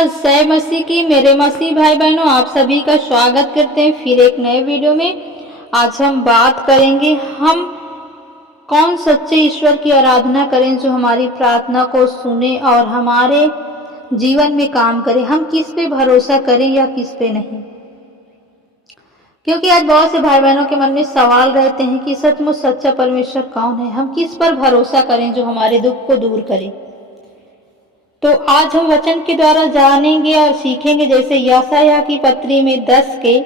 जय मसीह की। मेरे मसीह भाई बहनों, आप सभी का स्वागत करते हैं फिर एक नए वीडियो में। आज हम बात करेंगे हम कौन सच्चे ईश्वर की आराधना करें जो हमारी प्रार्थना को सुने और हमारे जीवन में काम करे। हम किस पे भरोसा करें या किस पे नहीं, क्योंकि आज बहुत से भाई बहनों के मन में सवाल रहते हैं कि सचमुच सच्चा परमेश्वर कौन है, हम किस पर भरोसा करें जो हमारे दुख को दूर करे। तो आज हम वचन के द्वारा जानेंगे और सीखेंगे। जैसे यशायाह की पत्री में 10 के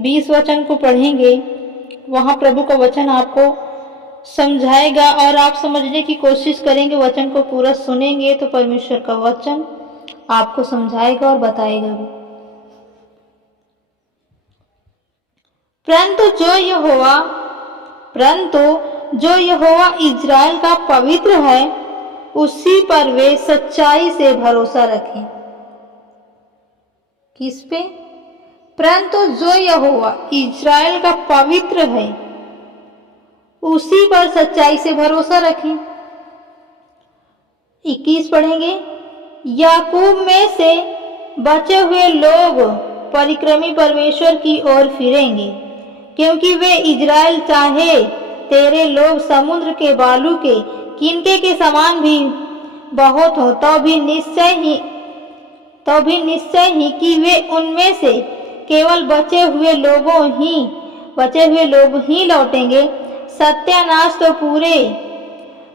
20 वचन को पढ़ेंगे, वहां प्रभु का वचन आपको समझाएगा और आप समझने की कोशिश करेंगे। वचन को पूरा सुनेंगे तो परमेश्वर का वचन आपको समझाएगा और बताएगा भी। परंतु जो यहोवा इज़राइल का पवित्र है, उसी पर वे सच्चाई से भरोसा रखें। किस पे? परंतु जो यहोवा इज़राइल का पवित्र है, उसी पर सच्चाई से भरोसा रखें। 21 पढ़ेंगे। याकूब में से बचे हुए लोग परिक्रमी परमेश्वर की ओर फिरेंगे, क्योंकि वे इज़राइल चाहे तेरे लोग समुद्र के बालू के किनके के समान भी बहुत हो, तो भी निश्चय ही कि वे उनमें से केवल बचे हुए लोग ही लौटेंगे। सत्यानाश तो पूरे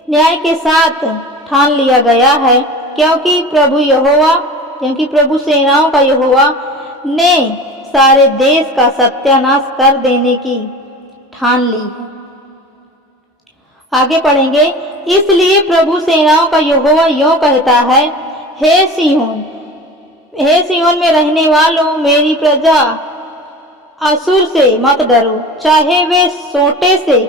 न्याय के साथ ठान लिया गया है, क्योंकि प्रभु सेनाओं का यहोवा ने सारे देश का सत्यानाश कर देने की ठान ली है। आगे पढ़ेंगे। इसलिए प्रभु सेनाओं का यहोवा यों कहता है, हे सिय्योन में रहने वालों, मेरी प्रजा असुर से मत डरो, चाहे वे सोंटे से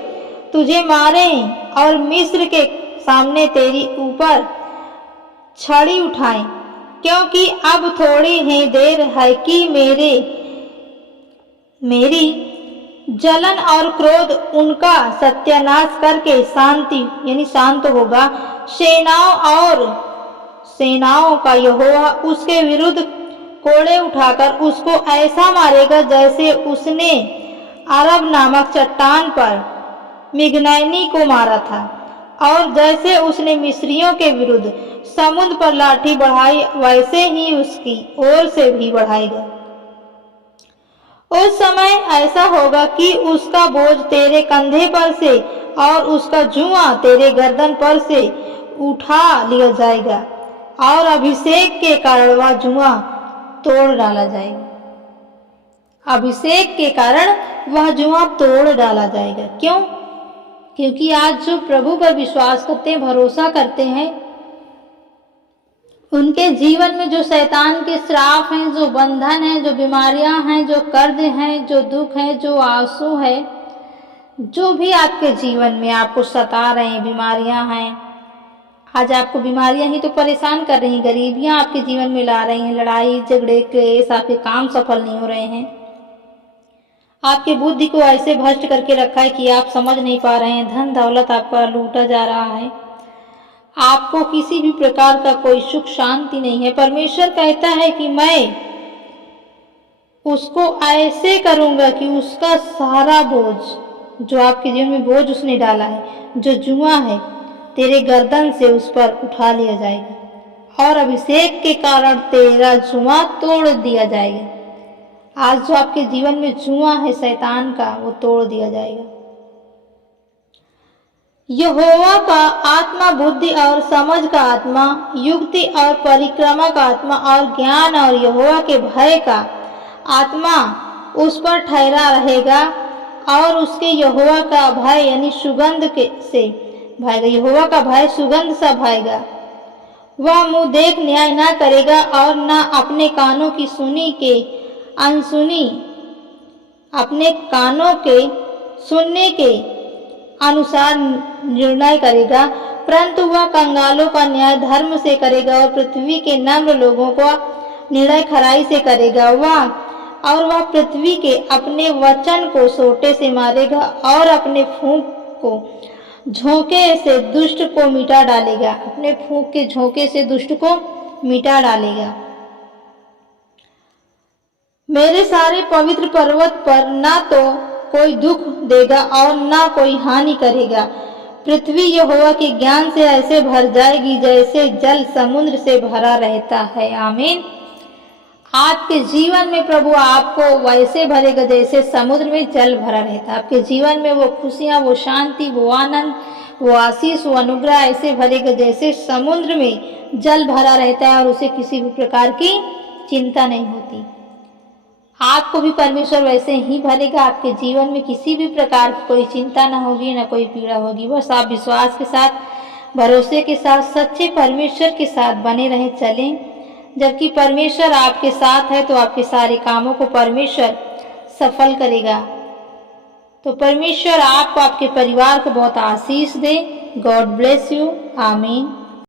तुझे मारें और मिस्र के सामने तेरी ऊपर छड़ी उठाएं, क्योंकि अब थोड़ी ही देर है कि मेरी जलन और क्रोध उनका सत्यानाश करके शांत होगा। सेनाओं का यहोवा उसके विरुद्ध कोड़े उठाकर उसको ऐसा मारेगा जैसे उसने अरब नामक चट्टान पर मिघनैनी को मारा था, और जैसे उसने मिस्रियों के विरुद्ध समुद्र पर लाठी बढ़ाई, वैसे ही उसकी ओर से भी बढ़ाएगा। उस समय ऐसा होगा कि उसका बोझ तेरे कंधे पर से और उसका जुआ तेरे गर्दन पर से उठा लिया जाएगा, और अभिषेक के कारण वह जुआ तोड़ डाला जाएगा। क्यों? क्योंकि आज जो प्रभु पर विश्वास करते हैं, भरोसा करते हैं, उनके जीवन में जो शैतान के श्राप हैं, जो बंधन हैं, जो बीमारियां हैं, जो कर्ज हैं, जो दुख है, जो आंसू है, जो भी आपके जीवन में आपको सता रहे हैं, बीमारियां हैं। आज आपको बीमारियां ही तो परेशान कर रही हैं, गरीबियां आपके जीवन में ला रही हैं, लड़ाई झगड़े क्लेश, आपके काम सफल नहीं हो रहे हैं। आपकी बुद्धि को ऐसे भ्रष्ट करके रखा है कि आप समझ नहीं पा रहे हैं, धन दौलत आपका लूटा जा रहा है, आपको किसी भी प्रकार का कोई सुख शांति नहीं है। परमेश्वर कहता है कि मैं उसको ऐसे करूंगा कि उसका सारा बोझ, जो आपके जीवन में बोझ उसने डाला है, जो जुआ है, तेरे गर्दन से उस पर उठा लिया जाएगा, और अभिषेक के कारण तेरा जुआ तोड़ दिया जाएगा। आज जो आपके जीवन में जुआ है शैतान का, वो तोड़ दिया जाएगा। यहोवा का आत्मा बुद्धि और समझ का आत्मा, युक्ति और परिक्रमा का आत्मा और ज्ञान और यहोवा के भय का आत्मा उस पर ठहरा रहेगा, और उसके यहोवा का भय यानी सुगंध से भाएगा। यहोवा का भय सुगंध सा भाएगा। वह मुंह देख न्याय ना करेगा और ना अपने कानों की सुनी के अनसुनी, अपने कानों के सुनने के अनुसार निर्णय करेगा, परंतु वह कंगालों का न्याय धर्म से करेगा और पृथ्वी के नम्र लोगों का निर्णय खराई से करेगा। वह पृथ्वी के अपने वचन को सोटे से मारेगा और अपने फूंक को झोंके से दुष्ट को मिटा डालेगा, अपने फूंक के झोंके से दुष्ट को मिटा डालेगा। मेरे सारे पवित्र पर्वत पर ना तो कोई दुख देगा और ना कोई हानि करेगा। पृथ्वी यहोवा के ज्ञान से ऐसे भर जाएगी जैसे जल समुद्र से भरा रहता है। आमीन। आपके जीवन में प्रभु आपको वैसे भरेगा जैसे समुद्र में जल भरा रहता है। आपके जीवन में वो खुशियाँ, वो शांति, वो आनंद, वो आशीष, वो अनुग्रह ऐसे भरेगा जैसे समुद्र में जल भरा रहता है और उसे किसी भी प्रकार की चिंता नहीं होती। आपको भी परमेश्वर वैसे ही भरेगा। आपके जीवन में किसी भी प्रकार की कोई चिंता ना होगी, ना कोई पीड़ा होगी। बस आप विश्वास के साथ, भरोसे के साथ, सच्चे परमेश्वर के साथ बने रहे चलें। जबकि परमेश्वर आपके साथ है तो आपके सारे कामों को परमेश्वर सफल करेगा। तो परमेश्वर आपको, आपके परिवार को बहुत आशीष दे। God bless you. आमीन।